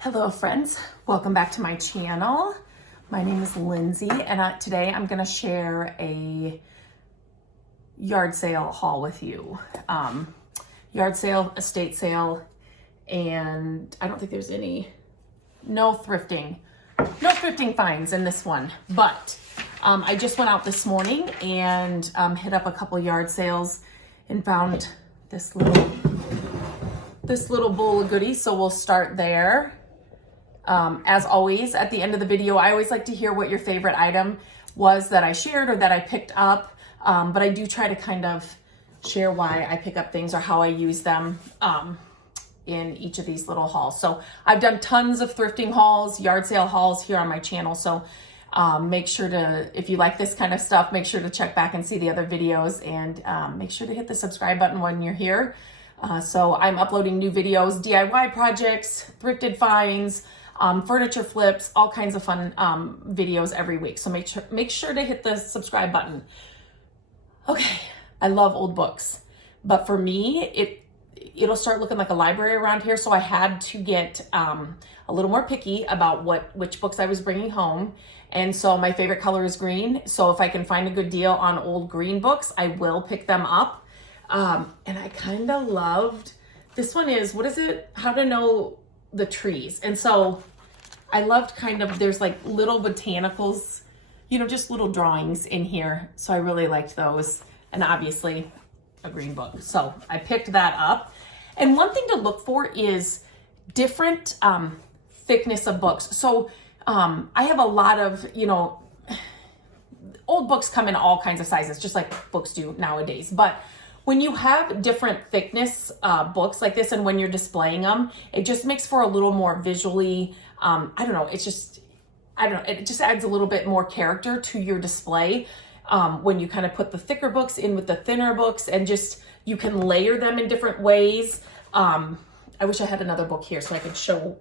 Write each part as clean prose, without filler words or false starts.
Hello friends, welcome back to my channel. My name is Lindsay and today I'm going to share a yard sale haul with you. Yard sale, estate sale, and I don't think there's no thrifting finds in this one, but I just went out this morning and hit up a couple yard sales and found this little bowl of goodies, so we'll start there. As always, at the end of the video, I always like to hear what your favorite item was that I shared or that I picked up. But I do try to kind of share why I pick up things or how I use them in each of these little hauls. So I've done tons of thrifting hauls, yard sale hauls here on my channel. So make sure to, if you like this kind of stuff, make sure to check back and see the other videos, and make sure to hit the subscribe button when you're here. So I'm uploading new videos, DIY projects, thrifted finds, furniture flips, all kinds of fun videos every week. So make sure to hit the subscribe button. Okay, I love old books, but for me, it'll start looking like a library around here. So I had to get a little more picky about which books I was bringing home. And so my favorite color is green. So if I can find a good deal on old green books, I will pick them up. And I kind of loved, this one is, what is it? How to Know the Trees. And so I loved there's like little botanicals, just little drawings in here. So I really liked those, and obviously a green book. So I picked that up. And one thing to look for is different thickness of books. So I have a lot of, old books come in all kinds of sizes, just like books do nowadays. But when you have different thickness books like this, and when you're displaying them, it just makes for a little more visually, it just adds a little bit more character to your display when you kind of put the thicker books in with the thinner books, and just, you can layer them in different ways. I wish I had another book here so I could show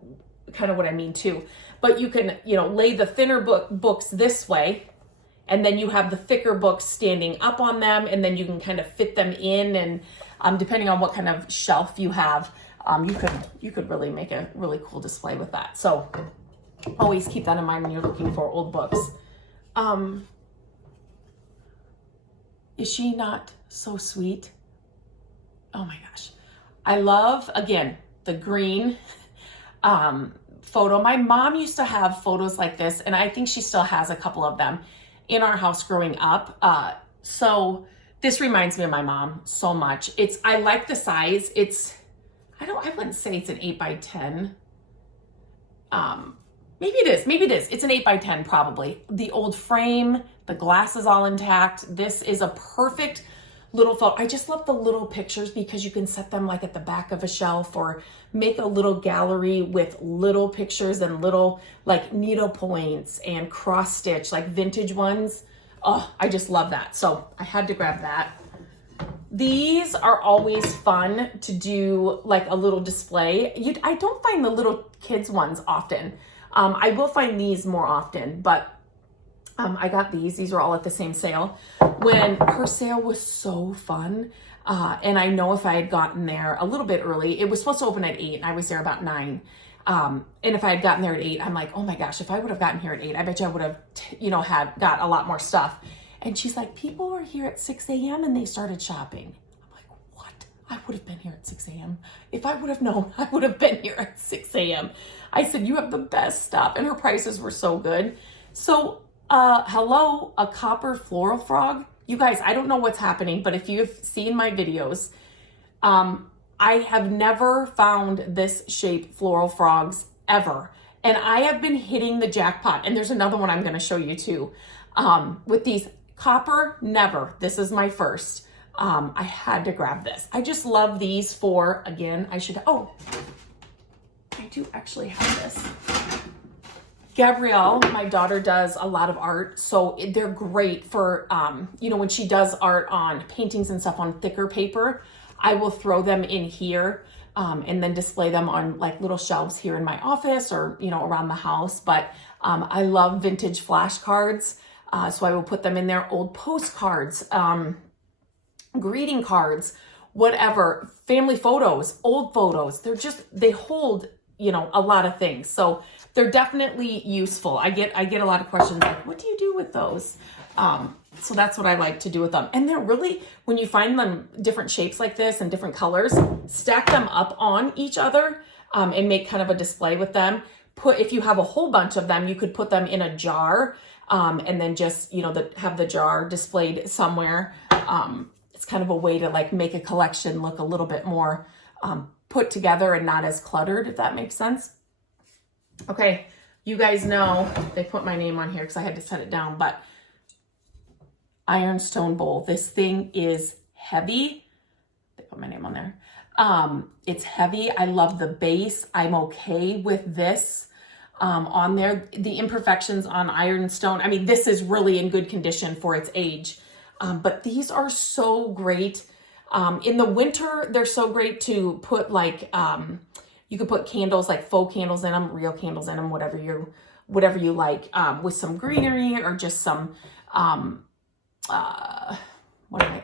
kind of what I mean too. But you can, lay the thinner books this way, and then you have the thicker books standing up on them, and then you can kind of fit them in, and depending on what kind of shelf you have, you could really make a really cool display with that. So always keep that in mind when you're looking for old books. Is she not so sweet? Oh my gosh. I love, again, the green photo. My mom used to have photos like this, and I think she still has a couple of them in our house growing up. So this reminds me of my mom so much. I like the size. I wouldn't say it's an 8x10. Maybe it is. It's an 8x10 probably. The old frame, the glass is all intact. This is a perfect little photo. I just love the little pictures because you can set them like at the back of a shelf, or make a little gallery with little pictures and little like needle points and cross stitch, like vintage ones. Oh, I just love that. So I had to grab that. These are always fun to do like a little display. I don't find the little kids ones often. I will find these more often, but I got these. These are all at the same sale. When her sale was so fun, and I know if I had gotten there a little bit early, it was supposed to open at 8, and I was there about 9. And if I had gotten there at 8, I'm like, oh my gosh, if I would have gotten here at 8, I bet you I would have, got a lot more stuff. And she's like, people are here at 6 a.m. and they started shopping. I'm like, what? I would have been here at 6 a.m. If I would have known, I would have been here at 6 a.m. I said, you have the best stuff. And her prices were so good. So, hello, a copper floral frog. You guys, I don't know what's happening, but if you've seen my videos, I have never found this shape floral frogs ever. And I have been hitting the jackpot. And there's another one I'm going to show you too. With these copper, never. This is my first. I had to grab this. I just love these for, again, I do actually have this. Gabrielle, my daughter, does a lot of art, so they're great for, when she does art on paintings and stuff on thicker paper. I will throw them in here and then display them on like little shelves here in my office or, around the house. But I love vintage flashcards, so I will put them in there. Old postcards, greeting cards, whatever, family photos, old photos. They hold you know, a lot of things. So they're definitely useful. I get a lot of questions like, what do you do with those? So that's what I like to do with them. And they're really, when you find them different shapes like this and different colors, stack them up on each other and make kind of a display with them. If you have a whole bunch of them, you could put them in a jar and then just, you know, have the jar displayed somewhere. It's kind of a way to like make a collection look a little bit more put together and not as cluttered, if that makes sense. Okay, you guys know, they put my name on here because I had to set it down, but ironstone bowl. This thing is heavy. They put my name on there. It's heavy. I love the base. I'm okay with this on there. The imperfections on ironstone, I mean, this is really in good condition for its age. But these are so great. In the winter, they're so great to put like, you could put candles, like faux candles in them, real candles in them, whatever you like, with some greenery or just some,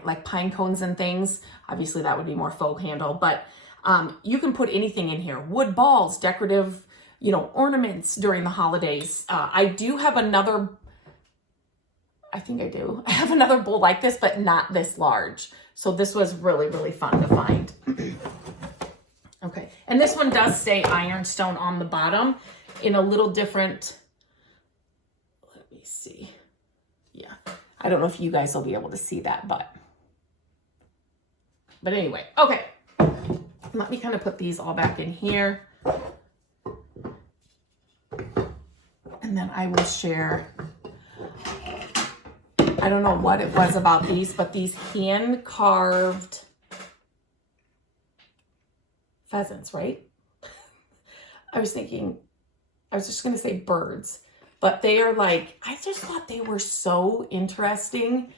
like pine cones and things. Obviously that would be more faux candle, but you can put anything in here. Wood balls, decorative, you know, ornaments during the holidays. I do have another, I think I do. I have another bowl like this, but not this large. So this was really, really fun to find. Okay, and this one does say ironstone on the bottom in a little different, let me see. Yeah, I don't know if you guys will be able to see that, but anyway, okay. Let me kind of put these all back in here. And then I will share, I don't know what it was about these, but these hand-carved pheasants, right? I was just going to say birds, but they are like, I just thought they were so interesting.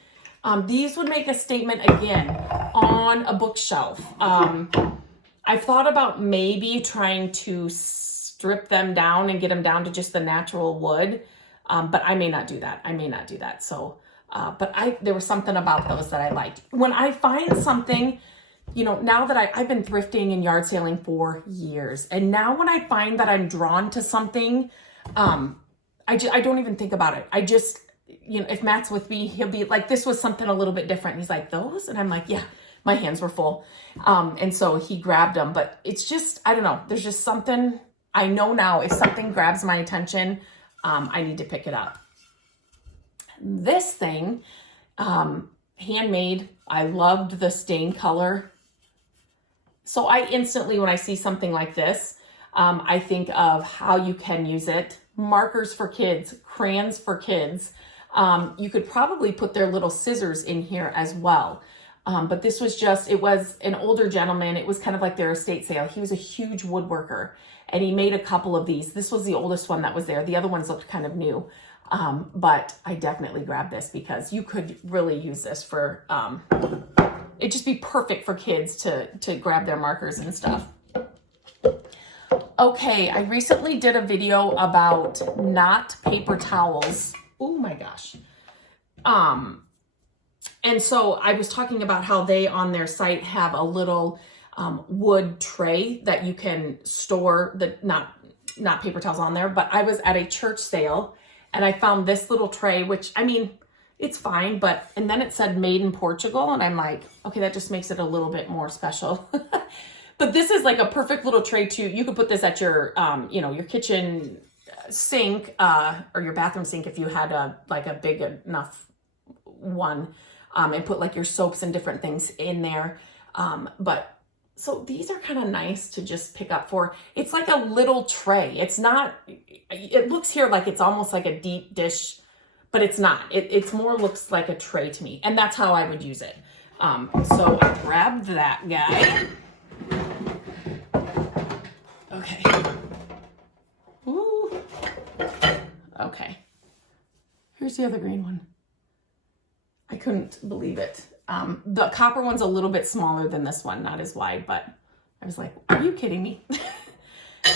These would make a statement again on a bookshelf. I've thought about maybe trying to strip them down and get them down to just the natural wood. But I may not do that. So, but there was something about those that I liked. When I find something, you know, now that I've been thrifting and yard selling for years, and now when I find that I'm drawn to something, I don't even think about it. I just, you know, if Matt's with me, he'll be like, this was something a little bit different. He's like, those? And I'm like, yeah, my hands were full. And so he grabbed them, but it's just, I don't know. There's just something, I know now if something grabs my attention, I need to pick it up. This thing, handmade. I loved the stain color. So I instantly, when I see something like this, I think of how you can use it. Markers for kids, crayons for kids. You could probably put their little scissors in here as well. But this was just, it was an older gentleman. It was kind of like their estate sale. He was a huge woodworker and he made a couple of these. This was the oldest one that was there. The other ones looked kind of new. But I definitely grabbed this because you could really use this for, it'd just be perfect for kids to grab their markers and stuff. Okay, I recently did a video about not paper towels. Oh my gosh. And so I was talking about how they on their site have a little wood tray that you can store the not paper towels on there. But I was at a church sale and I found this little tray, which I mean, it's fine, and then it said made in Portugal. And I'm like, okay, that just makes it a little bit more special. But this is like a perfect little tray too. You could put this at your, you know, your kitchen sink or your bathroom sink if you had a big enough one, and put like your soaps and different things in there. But so these are kind of nice to just pick up for. It's like a little tray. It's not, it looks here like it's almost like a deep dish, but it's not. It's more looks like a tray to me. And that's how I would use it. So I grabbed that guy. Okay. Ooh. Okay. Here's the other green one. I couldn't believe it. The copper one's a little bit smaller than this one, not as wide, but I was like, are you kidding me?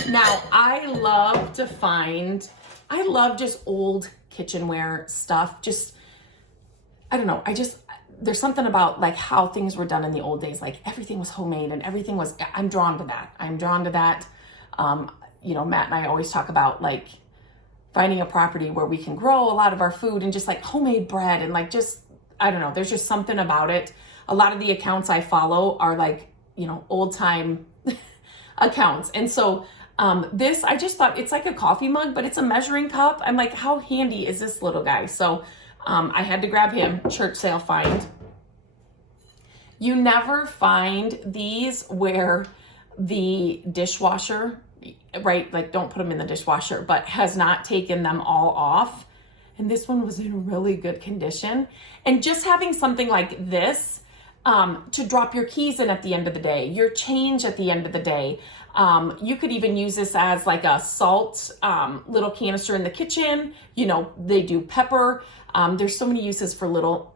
Now, I love just old kitchenware stuff. Just, I don't know. There's something about like how things were done in the old days. Like everything was homemade and everything was, I'm drawn to that. you know, Matt and I always talk about like finding a property where we can grow a lot of our food and just like homemade bread and like just, I don't know, there's just something about it. A lot of the accounts I follow are like, you know, old time accounts. And so this, I just thought it's like a coffee mug, but it's a measuring cup. I'm like, how handy is this little guy? So I had to grab him, church sale find. You never find these where the dishwasher, right, like don't put them in the dishwasher, but has not taken them all off. And this one was in really good condition. And just having something like this to drop your keys in at the end of the day, your change at the end of the day. You could even use this as like a salt little canister in the kitchen. You know, they do pepper. There's so many uses for little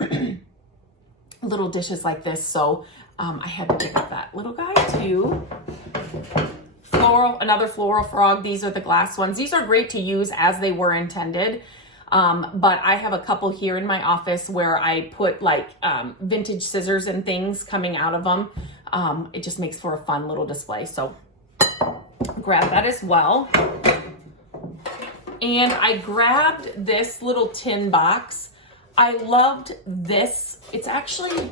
little dishes like this. So I had to pick up that little guy too. Floral, another floral frog. These are the glass ones. These are great to use as they were intended. But I have a couple here in my office where I put like vintage scissors and things coming out of them. It just makes for a fun little display. So grab that as well. And I grabbed this little tin box. I loved this. It's actually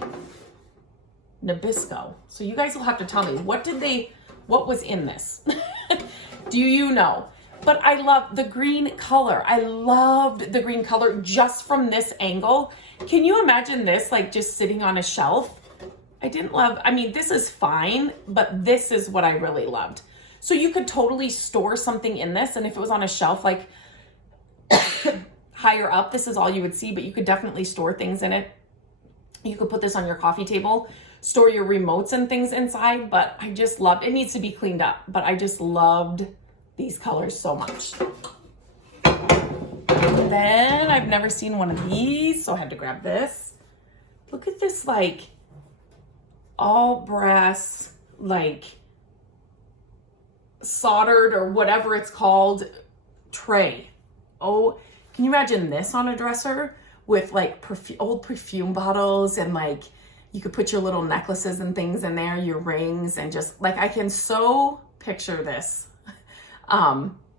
Nabisco. So you guys will have to tell me, what was in this? Do you know? But I love the green color. I loved the green color just from this angle. Can you imagine this like just sitting on a shelf? I mean, this is fine, but this is what I really loved. So you could totally store something in this. And if it was on a shelf, like higher up, this is all you would see, but you could definitely store things in it. You could put this on your coffee table, store your remotes and things inside, but I just loved, it needs to be cleaned up, but I just loved these colors so much. Then I've never seen one of these, so I had to grab this. Look at this like all brass, like soldered or whatever it's called tray. Oh, can you imagine this on a dresser with like old perfume bottles and like you could put your little necklaces and things in there, your rings, and just like I can so picture this.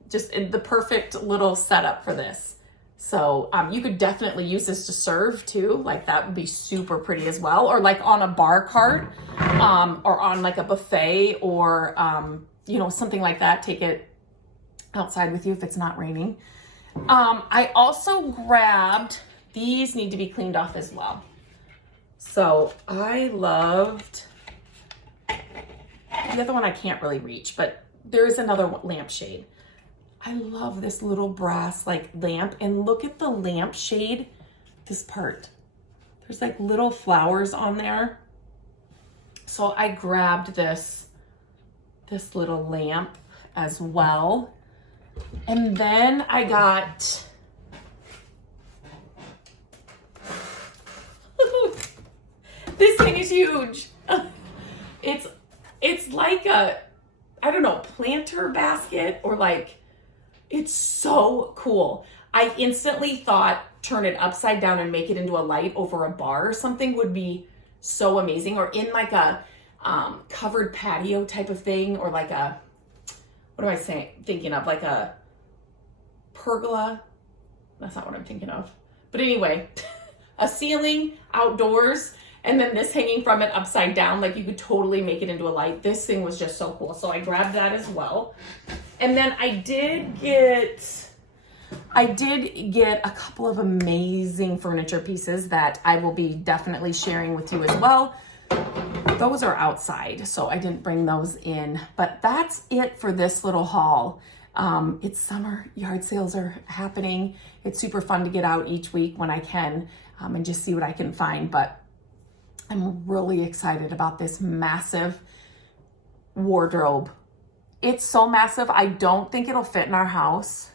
Just in the perfect little setup for this. So you could definitely use this to serve too. Like that would be super pretty as well. Or like on a bar cart, or on like a buffet, or you know, something like that. Take it outside with you if it's not raining. I also grabbed, these need to be cleaned off as well. So I loved, the other one I can't really reach, but there is another lampshade. I love this little brass like lamp, and look at the lampshade, this part. There's like little flowers on there. So I grabbed this little lamp as well. And then I got, this thing is huge. It's like a, I don't know, planter basket, or like, it's so cool. I instantly thought turn it upside down and make it into a light over a bar or something would be so amazing. Or in like a covered patio type of thing, or like a, what am I saying? Thinking of like a pergola. That's not what I'm thinking of. But anyway, a ceiling outdoors, and then this hanging from it upside down, like you could totally make it into a light. This thing was just so cool. So I grabbed that as well. And then I did get a couple of amazing furniture pieces that I will be definitely sharing with you as well. Those are outside, so I didn't bring those in. But that's it for this little haul. It's summer, yard sales are happening. It's super fun to get out each week when I can and just see what I can find. But I'm really excited about this massive wardrobe. It's so massive, I don't think it'll fit in our house.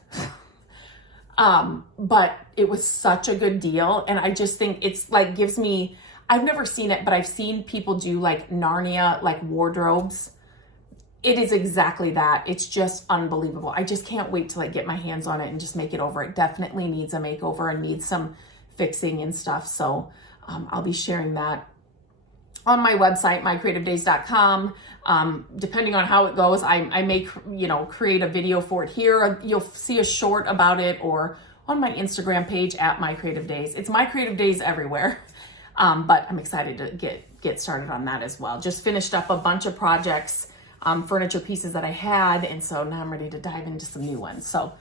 But it was such a good deal. And I just think it's like gives me, I've never seen it, but I've seen people do like Narnia, like wardrobes. It is exactly that. It's just unbelievable. I just can't wait to like get my hands on it and just make it over. It definitely needs a makeover and needs some fixing and stuff. So I'll be sharing that on my website, mycreativedays.com. Depending on how it goes, I may, create a video for it here. You'll see a short about it, or on my Instagram page at My Creative Days. It's My Creative Days everywhere. But I'm excited to get started on that as well. Just finished up a bunch of projects, furniture pieces that I had. And so now I'm ready to dive into some new ones. So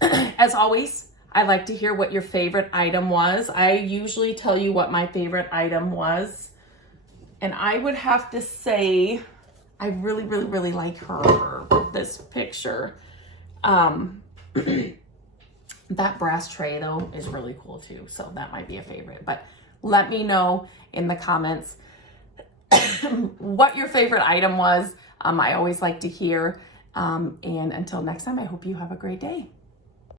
as always, I like to hear what your favorite item was. I usually tell you what my favorite item was. And I would have to say, I really, really, really like this picture. That brass tray though is really cool too. So that might be a favorite, but let me know in the comments what your favorite item was. I always like to hear. And until next time, I hope you have a great day.